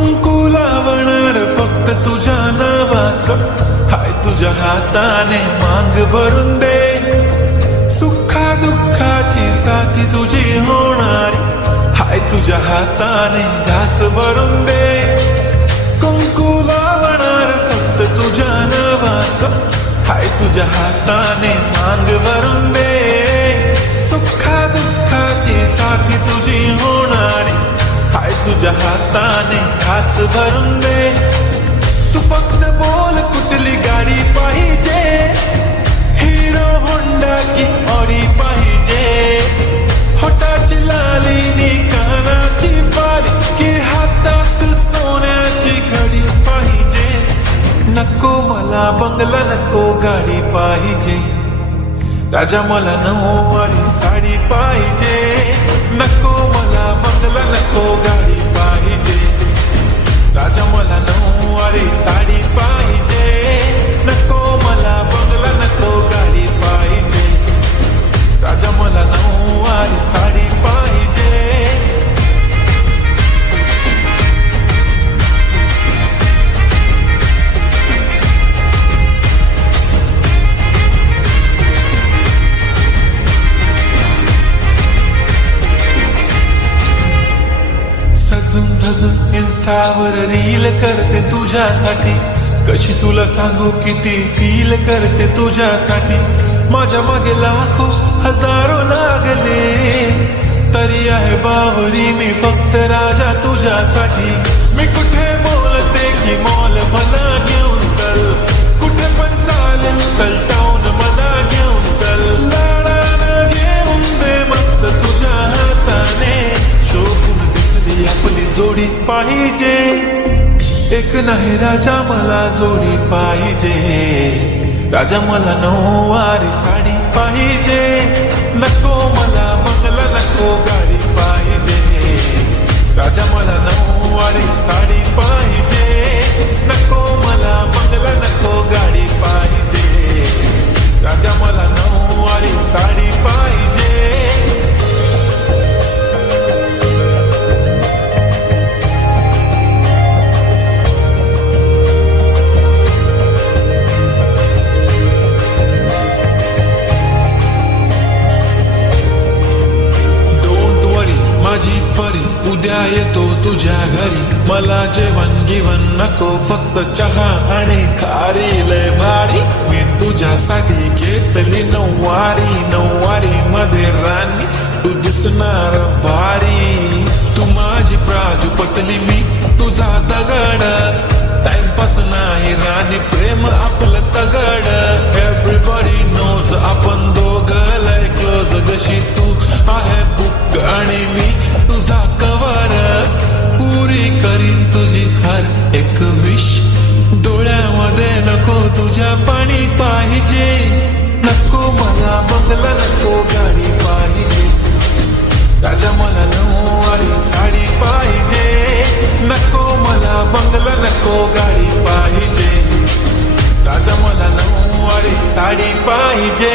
कुंकू लावणार फक्त तुझ्या नावाचं, हाय तुझ्या हाताने मांग भरून दे. सुखा दुःखाची साथी तुझी होणारी, हाय तुझ्या हाताने घास भरून दे. कुंकू लावणार फक्त तुझ्या नावाचं, हाय तुझ्या हाताने मांग भरून दे. सुखा दुःखाची साथी तुझी होणारी, हाय तुझ्या हाताने घास भरून दे. तू फक्त बोल कुठली गाडी पाहिजे, हिरो होंडा की ऑडी पाहिजे. होटाची लालीनी कानाची बाली, की हातात सोन्याची घडी पाहिजे. नको मला बंगला, नको गाडी पाहिजे. राजा मला नऊवारी साडी पाहिजे. नको मला बंगला, नको गाडी पाहिजे. राजा मला नऊवारी साडी पाहिजे. नको मला बंगला, नको गाडी पाहिजे. राजा मला नऊवारी साडी पाहिजे. सजून धजून इन्स्टावर रील करते तुझ्यासाठी, कशी तुला सांगू किती फील करते तुझ्यासाठी. माझ्या मागे लाखो हजारो लागले, तरी आहे बावरी मी फक्त राजा तुझ्यासाठी. मी कुठे बोलते की मॉल मला घेऊन चल, कुठे पण चालेल चल टाऊन मला घेऊन चल. लाडानं घेऊन दे मस्त तुझ्या हाताने, शोभून दिसली आपली जोडी पाहिजे. एक नाही राजा मला जोडी पाहिजे. राजा मला नऊवारी साडी पाहिजे. नको मला बंगला, नको गाडी पाहिजे. राजा मला नऊवारी साडी पाहिजे. नको मला बंगला, नको गाडी पाहिजे. राजा मला नऊवारी साडी पाहिजे. माझी परी उद्या येतो तुझ्या घरी. मला जेवण गिवण नको, फक्त चहा आणि खारी लय भारी. मी तुझ्यासाठी घेतली नऊवारी, नऊवारी मध्ये राणी तू दिसणार भारी. तू माझी प्राजूपतली, मी तुझा दगड. टाइमपास नाही राणी, प्रेम आपलं तगड. एव्हरीबॉडी नोज आपण दोघं लय क्लोज. जशी तू आहे बुक आणि मी तुझा कवर, पुरी करीन तुझी हर एक विश. डोळ्यामध्ये नको तुझ्या पाणी पाहिजे. नको मला बंगला, नको गाडी पाहिजे. राजा मला नऊवारी साडी पाहिजे. नको मला बंगला, नको गाडी पाहिजे. राजा मला नऊवारी साडी पाहिजे.